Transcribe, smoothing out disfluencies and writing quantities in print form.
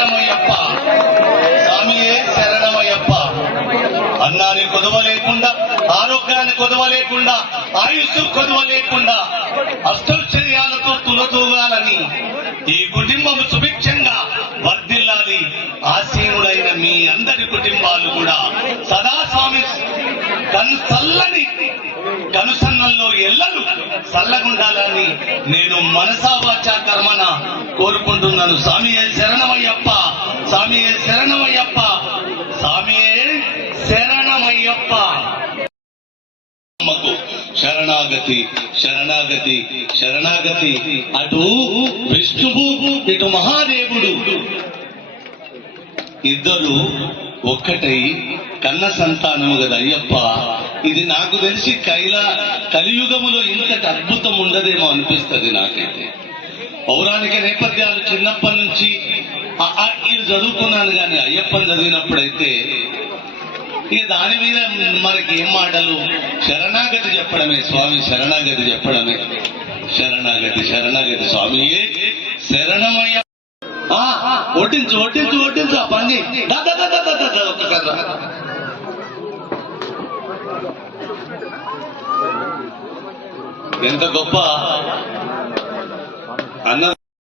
శరణమయ్యప్ప స్వామియే శరణమయ్యప్ప. అన్నాన్ని కొదవ లేకుండా, ఆరోగ్యాన్ని కొదవ లేకుండా, ఆయుస్సు కొదవ లేకుండా అష్టైశ్వర్యాలతో తులతూగాలని, ఈ కుటుంబం సుభిక్షంగా వర్ధిల్లాలి. ఆసీనుడైన మీ అందరి కుటుంబాలు కూడా సదా స్వామి చల్లని కనుసన్నల్లో ఎల్లలు చల్లగుండాలని నేను మనసా వాచా కర్మన కోరుకుంటున్నాను. స్వామియే శరణమయ్యప్ప, స్వామియే శరణమయ్యప్ప, స్వామియే శరణమయ్యప్ప. శరణాగతి శరణాగతి శరణాగతి. అటు విష్ణువు, ఇటు మహాదేవుడు ఇద్దరు ఒక్కటై కన్న సంతానము కదా అయ్యప్ప. ఇది నాకు తెలిసి కలియుగములో ఇంతటి అద్భుతం ఉండదేమో అనిపిస్తుంది నాకైతే. పౌరాణిక నేపథ్యాలు చిన్నప్పటి నుంచి ఇది చదువుకున్నాను, కానీ అయ్యప్పని చదివినప్పుడైతే ఇక దాని మీద మనకి ఏం మాటలు. శరణాగతి చెప్పడమే స్వామి, శరణాగతి చెప్పడమే. శరణాగతి శరణాగతి స్వామియే శరణమయ్య. ఒట్టించు ఒట్టించు ఒట్టించు ఆ పని. ఎంత గొప్ప అన్న.